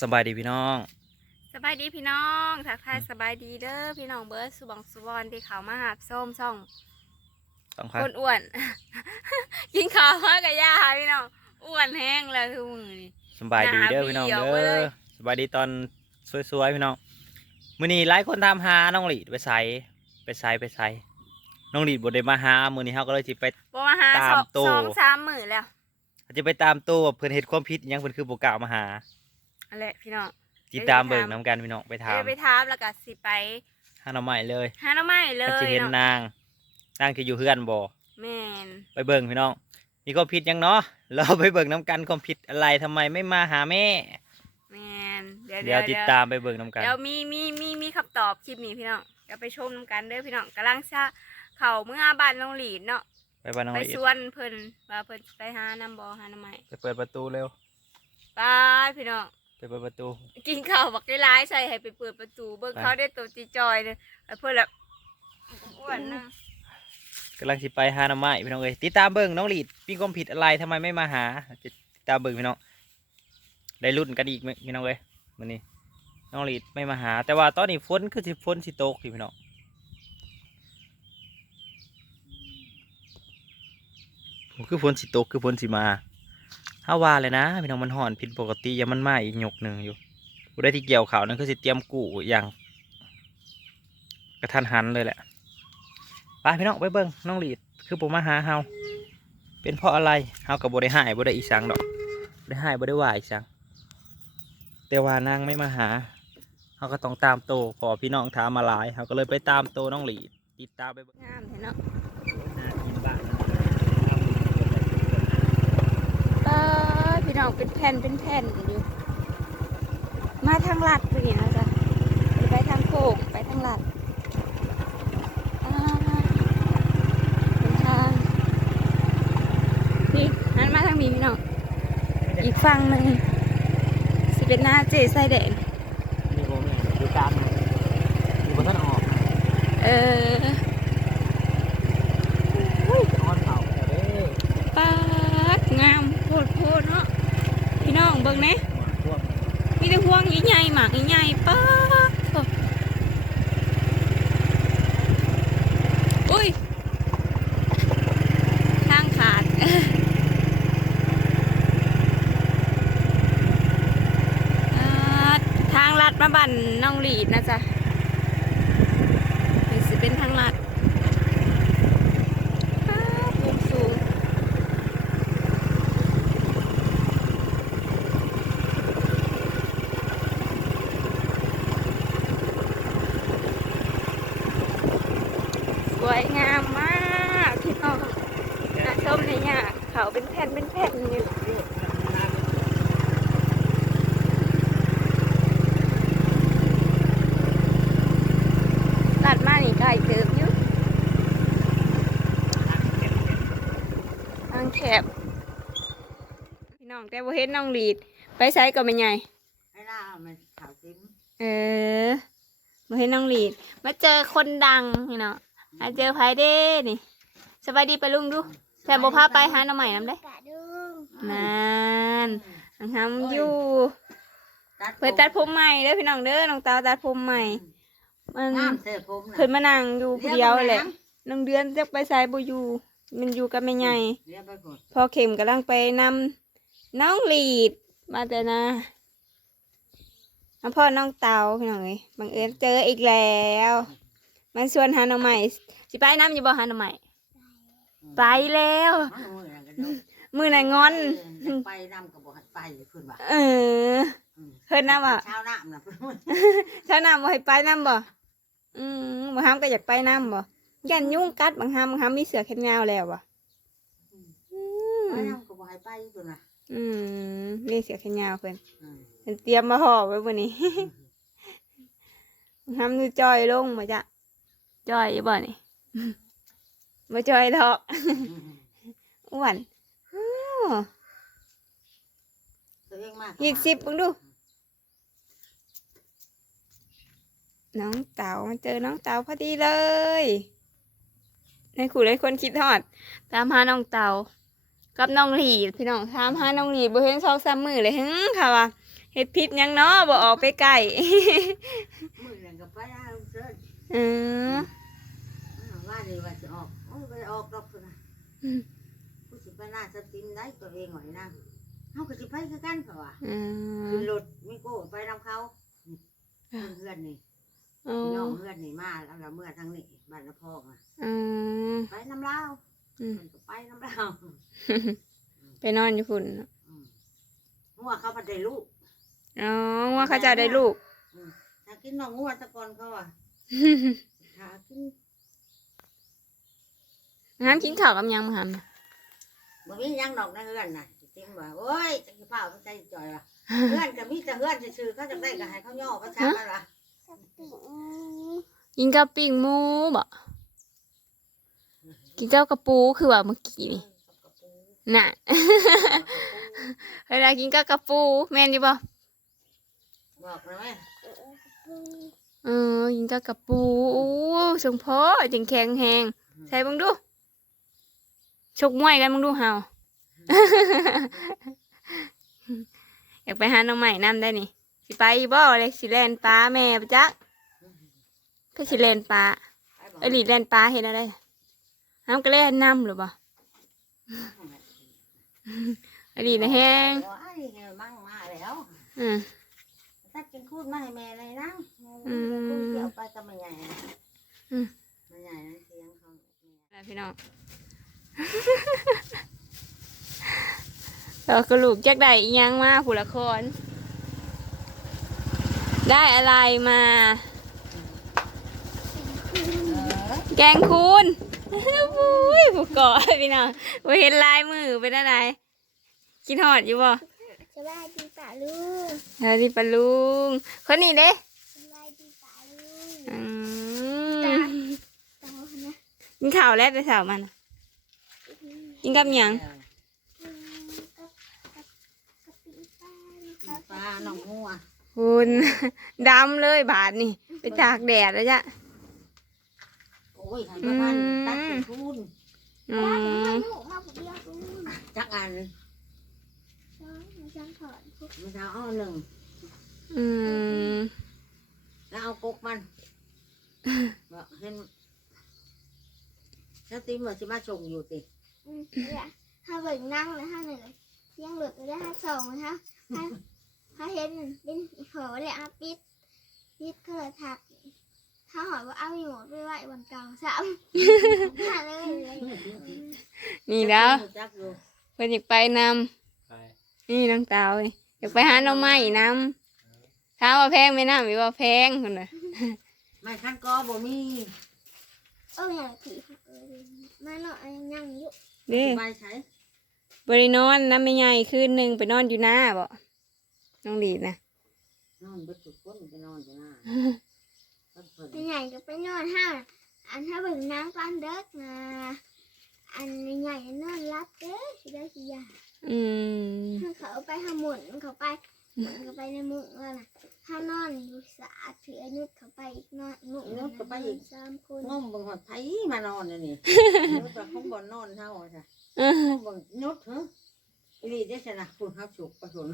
สบายดีพี่น้อง สบายดีพี่น้องทักทายสบายดีเด้อพี่น้องเบิร์ดสุบองสุวรรณที่เขามาหาบส้มส่องต้องครับคนอ้วนกินข้าวมากกับย่าพี่น้องอ้วนแห้งเลยทุกมือนี่สบายดีเด้อหนาพี่น้องเบี้ยวเด้เลอยสบายดีตอนสวยๆพี่น้องมื้อนี้หลายคนถามหาน้องหลีดไปไสไปไสไปไสน้องหลีดบ่ได้มาหามื้อนี้เฮาก็เลยสิไปบ่มาหาตามสองตู้สองสามมือแล้วจะไปตามตัวว่าเพิ่นเฮ็ดความผิดอิหยังเพิ่นคือบ่กล้ามาหา อะไรพี่น้องติดตามไปถามเบิ่งนํกันพี่น้องไปถามเดี๋ยวไปถามแล้วก็สิไปหาหน่อไม้เลยหาหน้ำไม้เลมันยสิเห็นเนาะนางนางที่อยู่เฮือนบ่แม่นไปเบิ่งพี่น้องมีความผิดหยังเนาะเราไปเบิ่งนํกันความผิดอะไรทำไมไม่มาหาแม่แม่นเดี๋ยวเดี๋ยวติดตามไปเบิ่งนํกันเดี๋ยวมีมีมีมีคำตอบคลิปนี้พี่น้องเดี๋ยวไปชมนำกันเด้อพี่น้องกำลังจะเข้าเมื่อบ้านน้องหลีดเนาะไปบ้านน้องไปหลีสดวนเพิ่นว่าเพิ่นไปหาน้ำบ่อหาน้ำไม้ไปเปิดประตูเร็วไปพี่น้อง ไปเปิดประตู กินข้าวบักได้ร้ายใส่ให้ไปเปิดประตู เบิ่งไปเขาได้ตัวจีจอยเลยแล้วเพิ่นแบบอ้วนนะกำลังสิไปหาหน้ำไม้พี่น้องเอ้ยติดตามเบิ่งน้องหลีดมีความผิดอะไรทำไมไม่มาหาติดตามเบิ่งพี่น้องได้รุ่นกันอีกไหมพี่น้องเอ้ยมื้อนี้น้องหลีดไม่มาหา แต่ว่าตอนนี้ฝนคือสิฝนสิตกอยู่พี่น้องคือฝนสิตกคือฝนสิมา ถ้าว่าเลยนะพี่น้องมันห่อนผิดปกติยังมันมาอีกหยกหนึ่งอยู่ผู้ได้ที่เกี่ยวเขานั่นคือสิเตรียมกู้อย่าง กระทันหันเลยแหละไปพี่น้องไปเบิ่งน้องหลีดคือผมมาหาเฮาเป็นเพราะอะไรเฮากับบได้หายบได้อีสังดอกได้หายบได้ว่าอีสังแต่ว่านางไม่มาหาเฮาก็ต้องตามโตพอพี่น้องถามมาหลายเฮาก็เลยไปตามโตน้องหลีติดตามไปเบิ่งามแท้เนาะ หากินบ้าน เออพี่ น้องเป็นแผ่นเป็นแผ่นอยู่ มาทางลัดไปนี่นะจ๊ะไปทางโค้งไปทางลัดอ่าเป็นทางนี่หันมาทางนี้พี่น้องอีกฝั่งหนึ่งสิเป็นหน้าเจไส้แดงนี่บ่แม่นอยู่กลางนะอยู่บ่ทันออกเอออุ้ยอ่อนเผาเด้อปาดงามโพดโพดเนาะพี่ น้องเบิ่งเนะมาท่วมมีแต่ห่วงใหญ่ๆหมากใหญ่ป้าอุ้ยทางขาดทางลัดมาบันน้องหลีดนะจ๊ะนี่สิเป็นทางลัดอ้าวสูงสูงส วยงามมากพี่น้องน่าชมเลยเนี่ยเขาเป็นแผ่นเป็นแผ่นอยู่ตัดมานี่ไก่เติบอยู่ทางแคบพี่น้องแต่บ่เห็นน้องลีด ไปไสก็ไม่ใหญ่ไอ้ล่ามันขาวจิ้มเออบ่เห็นน้องลีด มาเจอคนดังพี่น้อง มาเจอไผเด้นี่สบายดีไปลุงดูแต่บ่พาไปหาหน้องใหม่น้ำเด้นั่นนังทำอยู่เพิ่นตัดผมใหม่เด้อพี่น้องเด้อน้องตาวตัดผมใหม่ มันน้ำเสื้อผมน่ะเพิ่นมานั่งอยู่ผู้เดียวแหละน้องเดือนจะไปใส่บ่อยู่ มันอยู่กับแม่ใหญ่ เรียกไปก่อนพอเข็มกำลังไปนำน้องหลีดมาแต่นะน้องพ่อน้องเตาพี่น้องเอ้ยบังเอิญเจออีกแล้ว มันชวนหาน้องใหม่สิไปน้ำอยู่บ่หาน้องใหม่ไปแล้วมันมือน่ะก็ดูมือไหนงอนเออไปน้ำกับบ่หัดไปเพิ่นว่าเอออืมเพิ่นน่ะว่าเช้าน้ำน่ะเพิ่นว่าชาวนาบ่ให้ไปน้ำบ่อืมบ่ห้ามก็อยากไปน้ำบ่ยันยุ่งกัดบางห้ามบางห้ามมีเสือแขนยาวแล้วบ่อืมไปน้ำกับบ่ให้ไปเพิ่นว่าอืมมีเสือแขนยาวเพิ่นอืมเพิ่นเตรียมมาห่อไว้บนนี้ห้ามดูจอยลงมาจ้ะ จอยอยู่บ่นี่มาจอยดอกอ้วนอ้าวตัวเองมากอีกสิบมึงดู น้องเต๋ามาเจอน้องเต๋าพอดีเลยในขู่เลยคนคิดทอด ตามหาน้องเต๋ากับน้องหลีดพี่น้องตามหาน้องหลีดบ่เห็นสองสามมือเลยหึค่ะว่าเฮ็ดพิษหยังเนาะบ่ออกไปไกลมือนั่นก็ไปเอาเสิร์ชเออ ว่าเลยว่าจะออกโอ้ยไปออกดอกพุ่นน่ะอืมกูสิไปหน้าสติมได้ตัวเองหน่อยนะเฮาก็สิไปคือกันเขาว่าอืมขึ้นรถมีโก้ไปนำเขานี่เพื่อนนี่อ๋อน้องเพื่อนนี่มาแล้วเราเมื่อทางนี้บ้านละพ่อมาอืมไปน้ำลาวอืมมันก็ไปน้ำลาวไปนอนอยู่พุ่นเนาะอืมงัวเขาพัดได้ลูกอ๋อว่าเขาจะได้ลูก ถ้ากินน้องงัวตะกอนเขาอะถ้ากิน ห้ามกินข้าวกับหยังมาหามน่ะบ่มีหยังดอกในเฮือนน่ะสิติงว่าโอ้ยจักสิพาไปใจจ่อยว่ะเฮือนก็มีแต่เฮือนซื่อๆเขาจะได้ก็ให้เขาย่อเขาช้ามันว่ะกินกับปิ้งหมูบ่กินกับกระปูคือว่าเมื่อกี้นี่น่ะเวลากินกับกระปูแม่นอยู่บ่บอกเลยไหมเออกินกับกระปูโอ้สงพอจังแข็งแฮงใส่เบิ่งดู ชกมวยกันเบิ่งดูเฮาอยากไปหาน้องใหม่น้ำได้นี่ สิไปบ่เลยสิแลนปลาแม่ปะจ๊ะก็สิแลนปลาไปบอกไอหลีแลนปลาเห็นอะไรน้ำก็แล่นน้ำหรือบ่ไอหลีนะแห้งโอ้ยไงมั่งมาแล้วอืมถ้ากินคูดมาให้แม่เลยนะอืมคูดเกี่ยวไปก็ไม่ใหญ่นะอืมไม่ใหญ่นะเสียงเขาอะไรพี่น้อง เรากระลูกจักได้อิหยังมาผู้ละคน ได้อะไรมา แกงคูนอุ้ยผู้ก่อพี่น้องว่าเห็นลายมือเป็นอะไรกินหอดอยู่บ่สบายดีป่าลุงเฮ้ยปลาลุง คนนี้เด้สบายดีป่าลุงอืมต่อนะกินข้าวแล้วแต่เช้ามัน กินกับหยังอืมกับกับกับปีป้านะครับปลาหนองัวคุณดำเลยบาทนี่ ไปตากแดดแล้วจ้ะโอ้ยให้ประมาณตัดเป็นอืมมให้ลูกมาผมเดียวลุงจักอันสองมาจังถอนมันจะเอาหนึ่งอืมแล้วเอากกมันบอกเห็นสติมว่าสิมาชงอยู่ติ อืมเนี่ยถ้าเบิ่งนั่งเลยถ้าหนึ่งเที่ยงหลุดไปได้ถ้าสองนะคะถ้าถ้าเห็นเป็นขอเลยอะปิดปิดโทรทัศน์ถ้าหอยว่าเอาอยู่ไปไว้วันเก่าสามหาเลยเลยนี่แล้วจักอยู่เพิ่นอยากไปนำนี่น้องเตาเอ้ยอยากไปหาหน่อไม้นำถามว่าแพงไหมน้ำหรือว่าแพงคนน่ะไม่คันกอบ่มีเอออย่างผีค่ะเออมาเนาะยังยังอยู่ เด้ใบใช้บริโนอนน้ำไม่ใหญ่คืนหนึ่งไปนอนอยู่หน้าบ่น้องดีดนะนอนเบิดทุกคนไปนอนอยู่หน้าเพิ่นเพิ่นไปไหนก็ไปนอนห้าอันถ้าเบิ่งนางปานเด็กนะอันใหญ่ๆนอนรับเด้อสิได้สิยาอืมถ้าเขาเอาไปหาหมุนเขาไปหมุนเขาไปในมุ้งแล้วนะ ถ้านอนอยู่สะอาดถืออนุดเขาไปอีกนอนมุ้งนั้นนะนอนสามคนงมเบิ่งหอดไผมานอนเลยนี่ นุดว่าเขาบ่นอนเท่าจ้ะเอองมเบิ่งนุดเหรออีนี่ได้ชนะคุณครับสุกประสน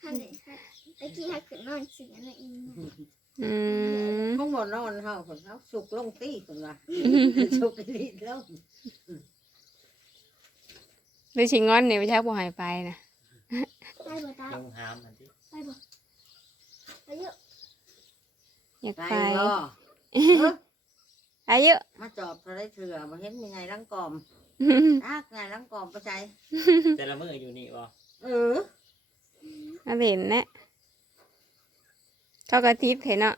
ท่านเลยค่ะตะกี้ให้ขึ้นนอนสิอันนั้นอีกอืมเขาบ่นอนเท่าคนเขาสุกลงตีคนว่าสุกอีนี่ลงหรือชิงอนเนี่ยไปชักผู้หายไปนะไปบ่ตาลงหามมันที่ไปบ่ ไปเยอะอยากไปไปบ่อายุมาจอบเท่าไรเถื่อมาเห็นมีไงลังกอมอักไงลังกอมประใจแต่ละมืออยู่นี่บ่เออมาเห็นนะเขากระทิบเห็นเนาะ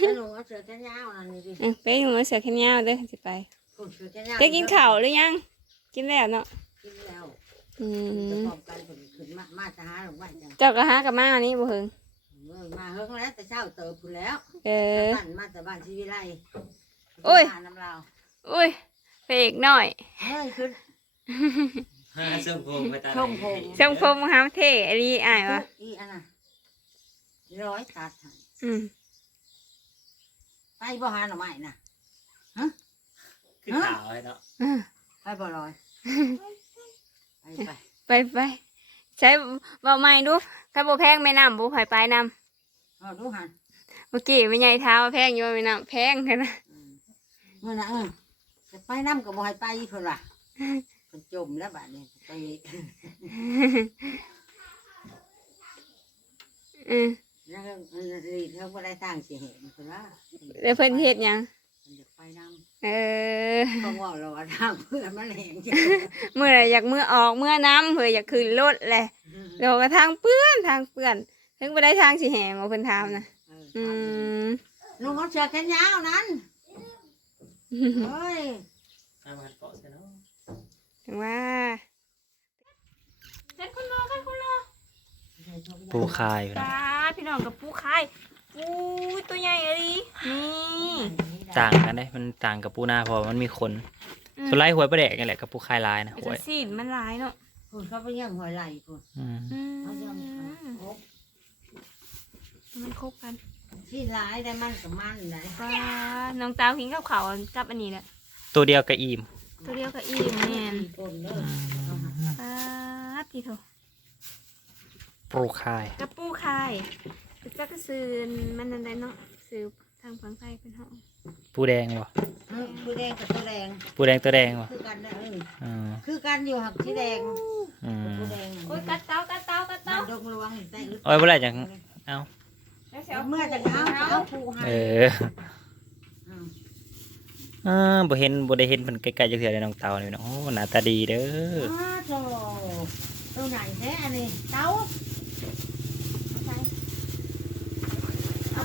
แล้วหนูเอาเสือแขนยาวนั่นนี่ดิเออไปหนูเสือแขนยาวเด้อสิไปคุณเสือแขนยาวจะกินข้าวหรือยัง กินแล้วเนาะกินแล้ว อืจะมพร้อมกันคนขึ้นมามาจะหาหลวงบ้านจังเจ้าก็หากับมาอันนี้บ่เฮิงเออมาเฮิงแล้วแต่เช้าเติบพุ่นแล้วเออ บ้านมาแต่บ้านชีวิไลโอ้ยบ้านน้ำลาวอุ้ยเพกหน่อยเฮ้ยขึ้นฮ่าส้มโพงไปตาชมพงชมพมหามเท่อรีอายวะอีอันน่ะร้อยตัดให้อืมไปบ่หาหน่อไม้น่ะขึ้นขาวให้เนาะอ่าไปบ่ร้อย ไปไปไปใช้เบาใหม่ดูข้าโบแพงแม่น้ำบุไผไปนเอาดูหันำเมื่อกี้ไม่ใหญ่เท้าแพงอยู่ว่าแม่น้ำแพงแค่นะเมื่อนะเออจะไปน้ำกับบ่ให้ไปเพิ่นว่ะเพิ่นจมแล้วบัดนี้ไปอืมนั่นก็รีดเขาบ่ได้สร้างสิเห็นเพิ่นว่าแล้วเพิ่นเฮ็ดหยัง เพิ่นอยากไปน้ำเออเขาว่าเราว่าทางเพื่อนมันแหงจังเมื่อไหรอยากเมื่อออกเมื่อน้ำเพื่ออยากขึ้นรถแหละเราก็ทางเปื้อนทางเปื้อนถึงไปได้ทางสิแหงว่าเพิ่นถามนะเอออืมลุงเอาเชือกแขนยาวนั้นเฮ้ยถึงว่าเฮ็ดคุณรอกันคุณรอ ปูคายพี่น้องจ้าพี่น้องกับปูไข่ปูตัวใหญ่เลยนี่ต่างกันได้มันต่างกับปูนาเพอมันมีขนอืมส่วนไล่หวยประแดกนี่แหละกับปูคายลายนะหไอ้วสัยตว์สีนมันหลายเนาะคุณเขาไปยังหัวไหล่คุณอืมอืมเขายังโอ้มันคบกันที่ร้ายได้มันกับมันได้ป้าน้องตาวกินข้าวขาวกับอันนี้แหละตัวเดียวกับอิ่มตัวเดียวกับอีแมนมีคนเด้อป้าทีโถ ปูคายกับปูไข่ก็ จะกระซืนมันนั่นได้เนาะซื้อทางฝั่งใต้เป็นห้องปูแดงบ่เออผู้แดงกับตัวแดงปูแดงตัวแดงบ่คือกันนะเอออืมคือกันอยู่หักที่แดงอืมผู้แดงโอ้ยกัดเต้ากัดเต้ากัดมัเต้านดงรวงแต่อึดเอาไว้บ่ได้จังเอาแล้วสิาเมื่อจะเอาเอาผู้ให้เออเอาอ่าบ่เห็นบ่ได้เห็นเพิ่นใกล้ๆจักเทื่อเลยน้องเต่านี่พี่น้องโอ้หน้าตาดีเด้ออ้าโธ่ตัวไหนแท้อันนี้เต้า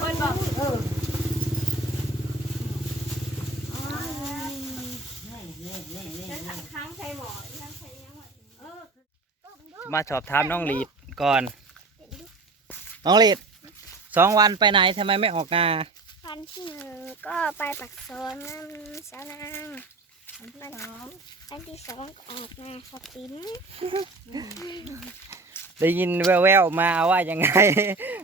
เอาเบิดบอกเออนี่นี่นี่นี่จะนี่ค้างใส่หมอค้างใส่ยังหมดเออมาสอบถามน้องลีดก่อน น้องลีดสองวันไปไหนทำไมไม่ออกนาวันที่หนึ่งก็ไปปักโซนน้ำสาวนางวันที่สองวันที่สองก็ออกมาขอบติ้น ได้ยินแว่วๆมาว่ายังไง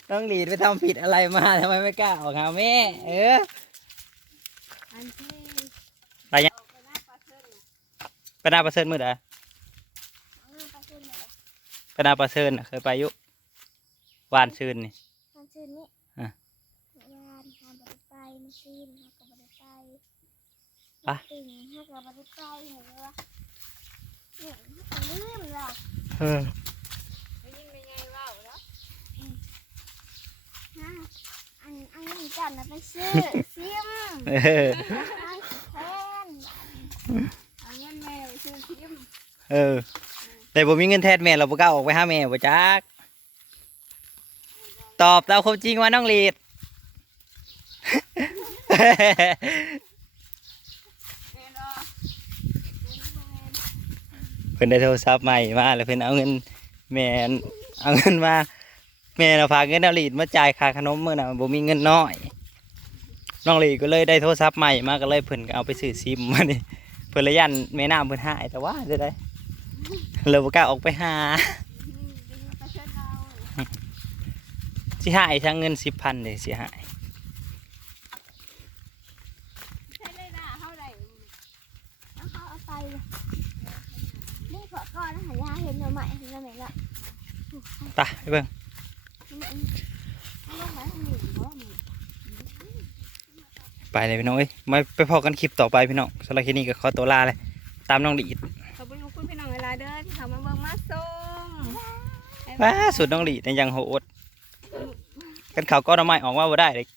น้องลีดไปทำผิดอะไรมาทำไมไม่กล้าออกหาแม่ เอออันที่ไปยังไปนาประเสริฐมือใดเอาไปขึ้นเลยไปนาประเสริฐน่ะเคยไปอยุวานชื่นนี่ตอนคืนนี้อะวานหาบัตรไปมาซีนหากับบัตรไปไปติ่งหากับบัตรไปเห็นไหมวะเนี่ยมันลืมหรอก เออ ได้ยินเป็นไงว่าวแล้ว ฮะ อันอันนี้จันนะไปซื้อซิมเอออันแทนเอาเงินแม่ไปซื้อทิมเออแต่ผมมีเงินแทนแม่เราบ่กล้าออกไปหาแม่บ่จักตอบตาความจริงว่าน้องลีดเพิ่นได้โทรศัพท์ใหม่มาแล้วเพิ่นเอาเงินแม่เอาเงินมา แม่น่ะฝากเงินน้องลีดมาจ่ายค่าขนมมื้อน่ะบ่มีเงินน้อยน้องลีดก็เลยได้โทรศัพท์ใหม่มาก็เลยเพิ่นก็เอาไปซื้อซิมมานี่เพิ่นเลยยันแม่น้ำเพิ่นหายแต่ว่าได้ได้เลยบ่กล้าออกไปหาไปเชิญเราสิหายทั้งเงิน10,000เลยสิหายใช้เลยนะเท่าไหร่แล้วเขาเอาไปเลยนี่ขอก่อนนะหายาเห็นเราใหม่เห็นเราใหม่ละไปไปเบิ่ง ไปเลยพี่น้องเอ้ยมาไปพอกันคลิปต่อไปพี่น้องสำหรับคลิปนี้ก็ขอตัวลาเลย ตามน้องลีดขอบคุณขอบคุณพี่น้องเวลาเด้อที่เขามาเบิ่งมาส้มว้าสุดน้องลีดในยังโหดกันเขาวก็น้ำไม้ออกมาบ่ได้เลยทั้งไปขอ